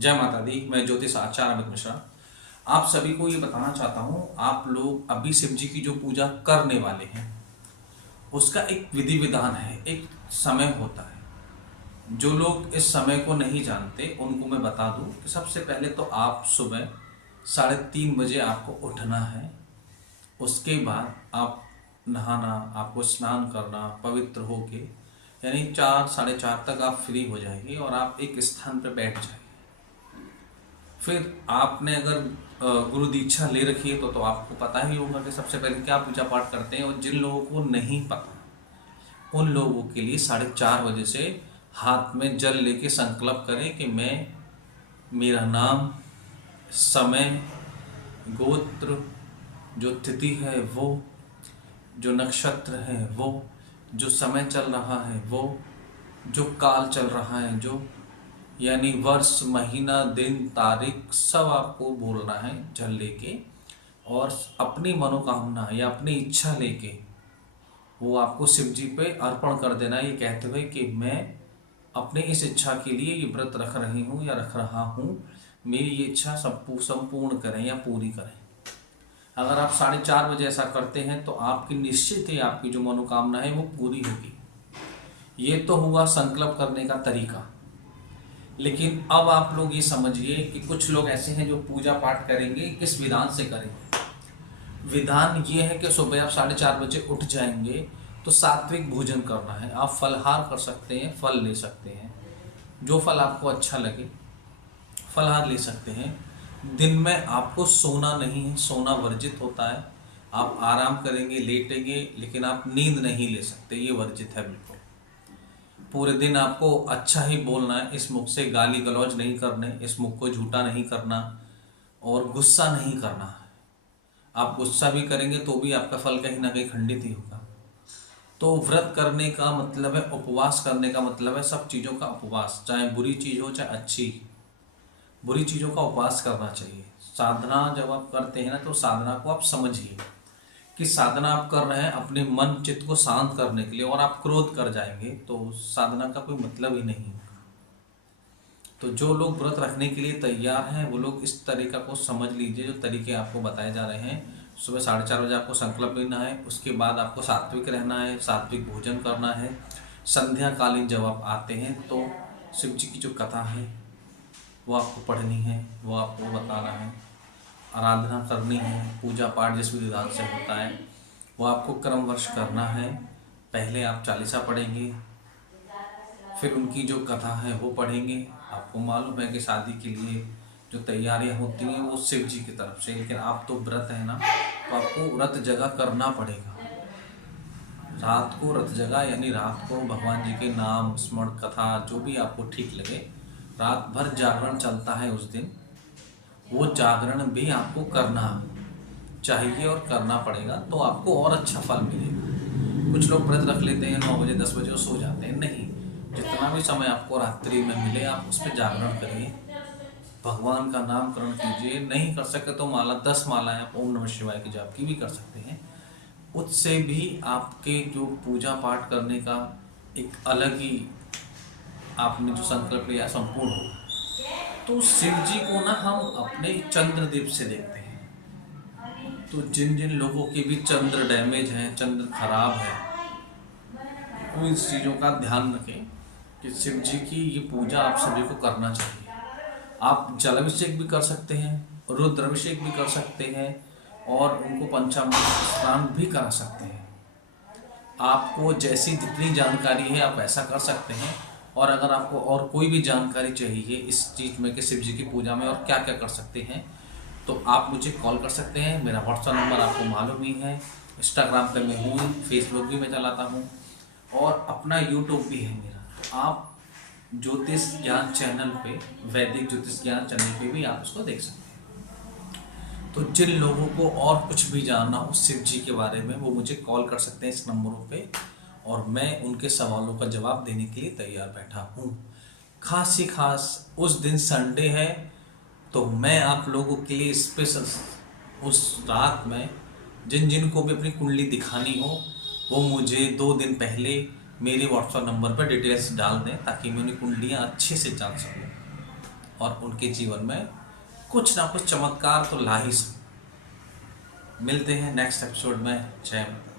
जय माता दी। मैं ज्योतिष आचार्य अमित मिश्रा आप सभी को ये बताना चाहता हूँ। आप लोग अभी शिव जी की जो पूजा करने वाले हैं उसका एक विधि विधान है, एक समय होता है। जो लोग इस समय को नहीं जानते उनको मैं बता दूं कि सबसे पहले तो आप सुबह 3:30 बजे आपको उठना है। उसके बाद आप नहाना, आपको स्नान करना, पवित्र होके यानी 4 साढ़े 4 तक आप फ्री हो जाएंगे और आप एक स्थान पर बैठ जाएंगे। फिर आपने अगर गुरु दीक्षा ले रखी है तो आपको पता ही होगा कि सबसे पहले क्या पूजा पाठ करते हैं। और जिन लोगों को नहीं पता उन लोगों के लिए 4:30 बजे से हाथ में जल लेके संकल्प करें कि मैं, मेरा नाम, समय, गोत्र, जो तिथि है वो, जो नक्षत्र है वो, जो समय चल रहा है वो, जो काल चल रहा है जो, यानी वर्ष, महीना, दिन, तारीख सब आपको बोलना है जल लेके। और अपनी मनोकामना या अपनी इच्छा लेके वो आपको शिव जी पे अर्पण कर देना है, ये कहते हुए कि मैं अपनी इस इच्छा के लिए ये व्रत रख रही हूँ या रख रहा हूँ, मेरी ये इच्छा संपूर्ण करें या पूरी करें। अगर आप 4:30 बजे ऐसा करते हैं तो आपकी निश्चित ही आपकी जो मनोकामना है वो पूरी होगी। ये तो हुआ संकल्प करने का तरीका। लेकिन अब आप लोग ये समझिए कि कुछ लोग ऐसे हैं जो पूजा पाठ करेंगे, किस विधान से करेंगे। विधान ये है कि सुबह आप 4:30 बजे उठ जाएंगे तो सात्विक भोजन करना है। आप फलहार कर सकते हैं, फल ले सकते हैं, जो फल आपको अच्छा लगे फलहार ले सकते हैं। दिन में आपको सोना नहीं है, सोना वर्जित होता है। आप आराम करेंगे, लेटेंगे, लेकिन आप नींद नहीं ले सकते, ये वर्जित है बिल्कुल। पूरे दिन आपको अच्छा ही बोलना है, इस मुख से गाली गलौज नहीं करने, इस मुख को झूठा नहीं करना और गुस्सा नहीं करना है। आप गुस्सा भी करेंगे तो भी आपका फल कहीं ना कहीं खंडित ही होगा। तो व्रत करने का मतलब है, उपवास करने का मतलब है सब चीज़ों का उपवास, चाहे बुरी चीज़ हो चाहे अच्छी। बुरी चीज़ों का उपवास करना चाहिए। साधना जब आप करते हैं ना तो साधना को आप समझिए कि साधना आप कर रहे हैं अपने मन चित्त को शांत करने के लिए, और आप क्रोध कर जाएंगे तो साधना का कोई मतलब ही नहीं। तो जो लोग व्रत रखने के लिए तैयार हैं वो लोग इस तरीका को समझ लीजिए, जो तरीके आपको बताए जा रहे हैं। सुबह 4:30 बजे आपको संकल्प लेना है, उसके बाद आपको सात्विक रहना है, सात्विक भोजन करना है। संध्या कालीन जब आप आते हैं तो शिव जी की जो कथा है वो आपको पढ़नी है, वो आपको बताना है, आराधना करनी है। पूजा पाठ जिस विधान से होता है वो आपको क्रमवश करना है। पहले आप चालीसा पढ़ेंगे, फिर उनकी जो कथा है वो पढ़ेंगे। आपको मालूम है कि शादी के लिए जो तैयारियां होती हैं वो शिव जी की तरफ से, लेकिन आप तो व्रत है ना, तो आपको व्रत जगह करना पड़ेगा। रात को व्रत जगह यानी रात को भगवान जी के नाम स्मरण, कथा जो भी आपको ठीक लगे, रात भर जागरण चलता है उस दिन, वो जागरण भी आपको करना चाहिए और करना पड़ेगा, तो आपको और अच्छा फल मिलेगा। कुछ लोग व्रत रख लेते हैं 9 बजे 10 बजे और सो जाते हैं, नहीं। जितना भी समय आपको रात्रि में मिले आप उस पर जागरण करिए, भगवान का नामकरण कीजिए। नहीं कर सके तो माला 10 मालाएं आप ओम नमः शिवाय की जाप की भी कर सकते हैं। उससे भी आपके जो पूजा पाठ करने का एक अलग ही आपने जो संकल्प लिया संपूर्ण हो। तो शिव जी को ना हम अपने चंद्रदीप से देखते हैं। तो जिन जिन लोगों के भी चंद्र डैमेज है, चंद्र खराब है, वो इन चीज़ों का ध्यान रखें कि शिव जी की ये पूजा आप सभी को करना चाहिए। आप जलाभिषेक भी कर सकते हैं, रुद्राभिषेक भी कर सकते हैं और उनको पंचामृत स्नान भी करा सकते हैं। आपको जैसी जितनी जानकारी है आप ऐसा कर सकते हैं। और अगर आपको और कोई भी जानकारी चाहिए इस चीज़ में कि शिव जी की पूजा में और क्या क्या कर सकते हैं तो आप मुझे कॉल कर सकते हैं। मेरा व्हाट्सएप नंबर आपको मालूम ही है। इंस्टाग्राम पे मैं हूँ, फेसबुक भी मैं चलाता हूँ और अपना यूट्यूब भी है मेरा। तो आप ज्योतिष ज्ञान चैनल पे, वैदिक ज्योतिष ज्ञान चैनल पे भी आप उसको देख सकते हैं। तो जिन लोगों को और कुछ भी जानना हो शिव जी के बारे में वो मुझे कॉल कर सकते हैं इस नंबरों पे, और मैं उनके सवालों का जवाब देने के लिए तैयार बैठा हूँ। खास ही खास उस दिन संडे है तो मैं आप लोगों के लिए स्पेशल उस रात में जिन जिन को भी अपनी कुंडली दिखानी हो वो मुझे 2 दिन पहले मेरे व्हाट्सएप नंबर पर डिटेल्स डाल दें ताकि मैं उन्हें कुंडलियाँ अच्छे से जान सकूँ। और उनके जीवन में कुछ ना कुछ चमत्कार तो ला ही सकते। मिलते हैं नेक्स्ट एपिसोड में। जय माता।